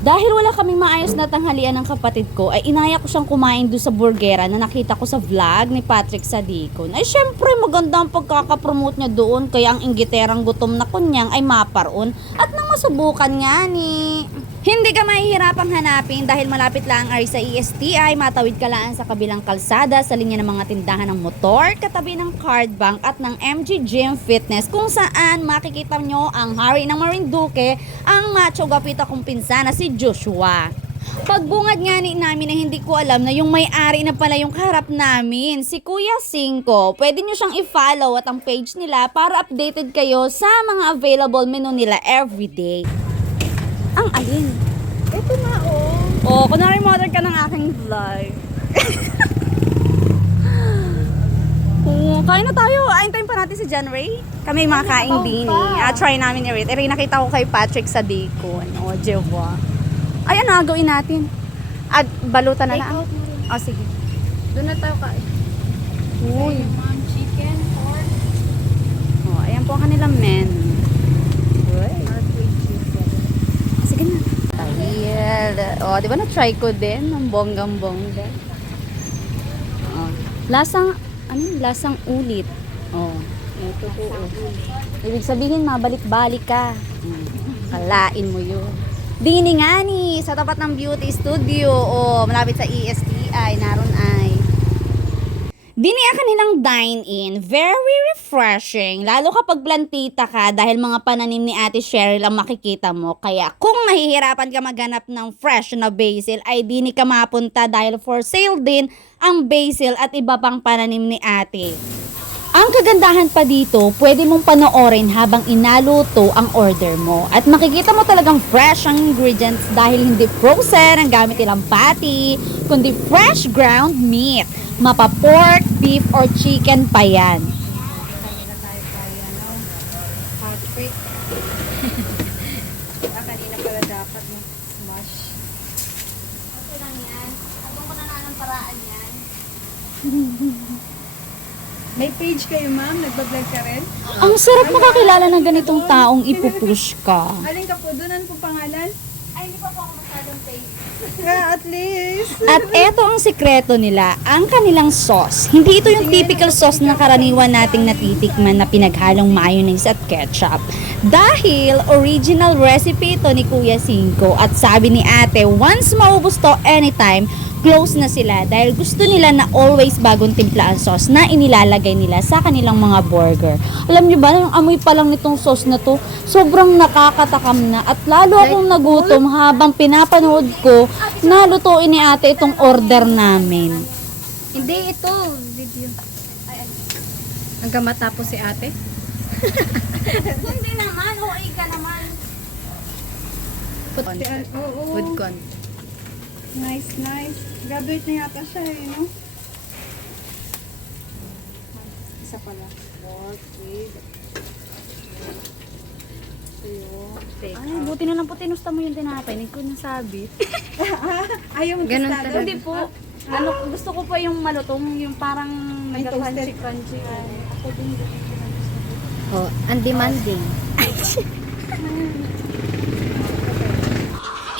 Dahil wala kaming maayos na tanghalian ng kapatid ko, ay inaya ko siyang kumain doon sa burgera na nakita ko sa vlog ni Patrick Sadicon. Ay syempre maganda ang pagkakapromote niya doon, kaya ang inggiterang gutom na kunyang ay maparoon at nang masubukan nga ni. Hindi ka mahihirapang hanapin dahil malapit lang ang sa ESTI, matawid ka lang sa kabilang kalsada sa linya ng mga tindahan ng motor, katabi ng card bank at ng MG Gym Fitness kung saan makikita nyo ang hari ng Marinduque, ang macho gapita kong pinsan na si Joshua. Pagbungad nga ni namin na hindi ko alam na yung may-ari na pala yung kaharap namin, si Kuya Cinco. Pwede nyo siyang i-follow at ang page nila para updated kayo sa mga available menu nila everyday. Ang alin? Ito nga oh. Oh, kunwari model ka ng aking vlog. Oh, kain na tayo. Ayntayin pa natin si John Ray. Kami makakain din. Try namin i-rate. Nakita ko kay Patrick sa Dicon. Oh, Jewa. Ay, ano gawin natin? At balutan na lang. Take out mo rin. Oh, sige. Doon na tayo kain. Uy. Ma'am, chicken, pork, Oh, ayan po ang kanilang menu. Uy. or sweet chicken. Sige na. Tahil. Oh, di ba na-try ko din? Ang bonggang-bongga. Oh. Lasang, ano yun? Lasang ulit. Oh. Ito po. Ibig sabihin, mabalik-balik ka. Kalain mo yun. Dini nga ni, sa tapat ng beauty studio. Oh, malapit sa ESTI. Naroon ay. Dini ang kanilang dine-in, very refreshing, lalo kapag plantita ka dahil mga pananim ni Ate Cheryl ang makikita mo. Kaya kung nahihirapan ka maghanap ng fresh na basil, ay dini ka mapunta dahil for sale din ang basil at iba pang pananim ni Ate. Ang kagandahan pa dito, pwede mong panoorin habang inaluto ang order mo. At makikita mo talagang fresh ang ingredients dahil hindi frozen ang gamit nilang patty, kundi fresh ground meat. Mapa pork, beef, or chicken pa yan. Kanina tayo kaya, no? Patrick. Kanina pala dapat mo smash. Okay lang yan. Habang ko na ng paraan yan. May page kayo, ma'am? Nagbablog ka rin? Ang sarap makakilala ng ganitong taong ipupush ka. Alin ka po? Doon po pangalan? Ay, hindi pa po ako masyadong taste. At least. At eto ang sikreto nila, ang kanilang sauce. Hindi ito yung typical sauce na karaniwan nating natitikman na pinaghalong mayonnaise at ketchup. Dahil original recipe ito ni Kuya Cinco at sabi ni Ate, once maubos to anytime, close na sila dahil gusto nila na always bagong timpla ang sauce na inilalagay nila sa kanilang mga burger. Alam niyo ba, ang amoy pa lang nitong sauce na to, sobrang nakakatakam na at lalo akong nagutom habang pinapanood ko na lutuin ni Ate itong order namin. Hindi, ito. Video. Hanggang matapos si ate? Hindi naman, hoy ka naman. Oo. Food con. Nice, nice. Graduate na yata siya no? Isa pala. Pork with Ay, buti na lang po tinusta mo yung tinapay. Hindi ko nasabi. Ayaw mo Ganun tostado? talaga. Hindi po. Ano, gusto ko pa yung malutong, yung parang May toasted. crunchy. Ako din. Oh, undemanding.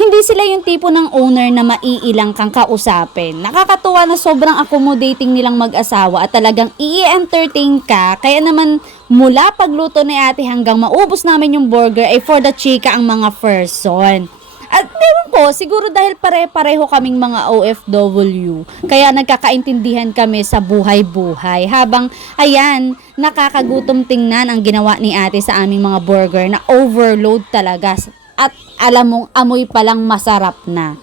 Hindi sila yung tipo ng owner na maiilang kang kausapin. Nakakatuwa na sobrang accommodating nilang mag-asawa at talagang i-entertain ka. Kaya naman mula pagluto ni Ate hanggang maubos namin yung burger ay for the chika ang mga person. At ewan ko, siguro dahil pare-pareho kaming mga OFW, kaya nagkakaintindihan kami sa buhay-buhay. Habang, ayan, nakakagutom tingnan ang ginawa ni Ate sa aming mga burger na overload talaga. At alam mong amoy palang masarap na.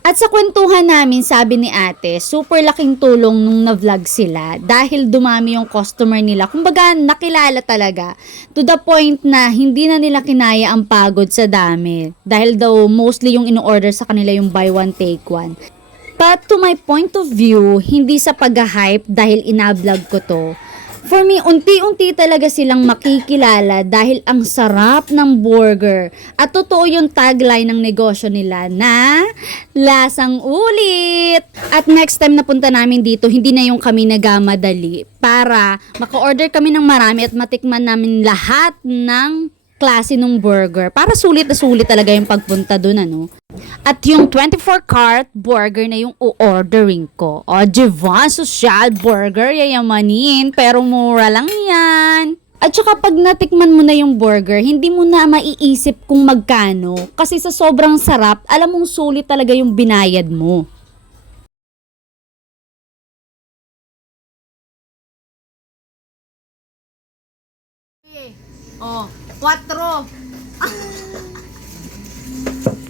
At sa kwentuhan namin, sabi ni Ate, super laking tulong nung na-vlog sila dahil dumami yung customer nila. Kumbaga, nakilala talaga. To the point na hindi na nila kinaya ang pagod sa dami. Dahil daw mostly yung in-order sa kanila yung buy one take one. But to my point of view, hindi sa pag-hype dahil ina-vlog ko to. For me, unti-unti talaga silang makikilala dahil ang sarap ng burger. At totoo yung tagline ng negosyo nila na lasang ulit. At next time na punta namin dito, hindi na yung kami nagamadali para maka-order kami ng marami at matikman namin lahat ng klase ng burger. Para sulit na sulit talaga yung pagpunta dun, ano. At yung 24-carat burger na yung o-ordering ko. O, diba? Social burger, yayamanin. Pero mura lang yan. At saka pag natikman mo na yung burger, hindi mo na maiisip kung magkano. Kasi sa sobrang sarap, alam mong sulit talaga yung binayad mo. Oh, 4.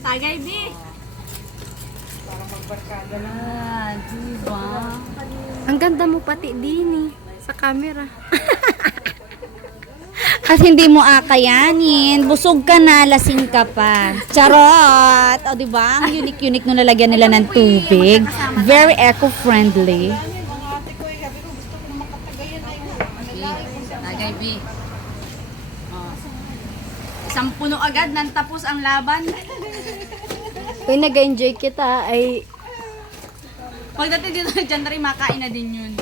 Tagay, B. Parang magbarkada lang. Ah, diba? Ang ganda mo pati din sa camera. At hindi mo akayanin, busog ka na, lasing ka pa. Charot! O, diba? Ang unique-unique nung lalagyan nila ng tubig. Very eco-friendly. Mga ate ko, sabi ko gusto ko naman katagayan na yung Tagay, B. Oh. Isang puno agad, nang tapos ang laban. Uy, nag-enjoy kita ay Pagdating dito dyan rin, makain na din yun.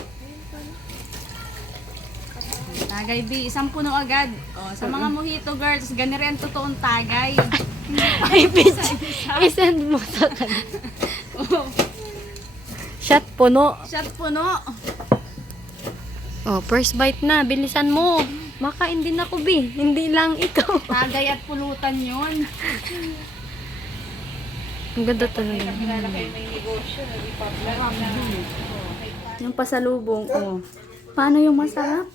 Tagay, B. Isang puno agad. Oh, sa mga mojito girls, ganito rin ang totoong tagay. ay bitch. I-send mo sa kanya. Shot puno. Shot puno. Oh, first bite na. Bilisan mo. Makain din ako, Bi. Hindi lang ikaw. Tagay at pulutan yun. Ang ganda talaga. Yung pasalubong ko. Paano yung masarap?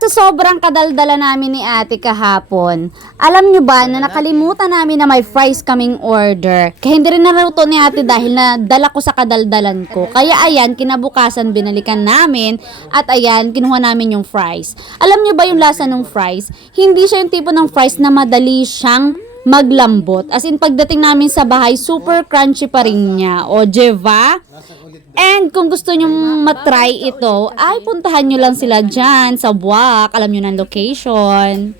Sa sobrang kadaldala namin ni ate kahapon, alam nyo ba na nakalimutan namin na may fries kaming order. Kaya hindi rin naruto ni ate dahil na dala ko sa kadaldalan ko. Kaya ayan, kinabukasan binalikan namin at ayan, kinuha namin yung fries. Alam nyo ba yung lasa ng fries? Hindi siya yung tipo ng fries na madali siyang maglambot. As in, pagdating namin sa bahay, super crunchy pa rin niya. O, diba? And kung gusto nyo matry ito, ay puntahan nyo lang sila dyan sa Buwak. Alam nyo ng location.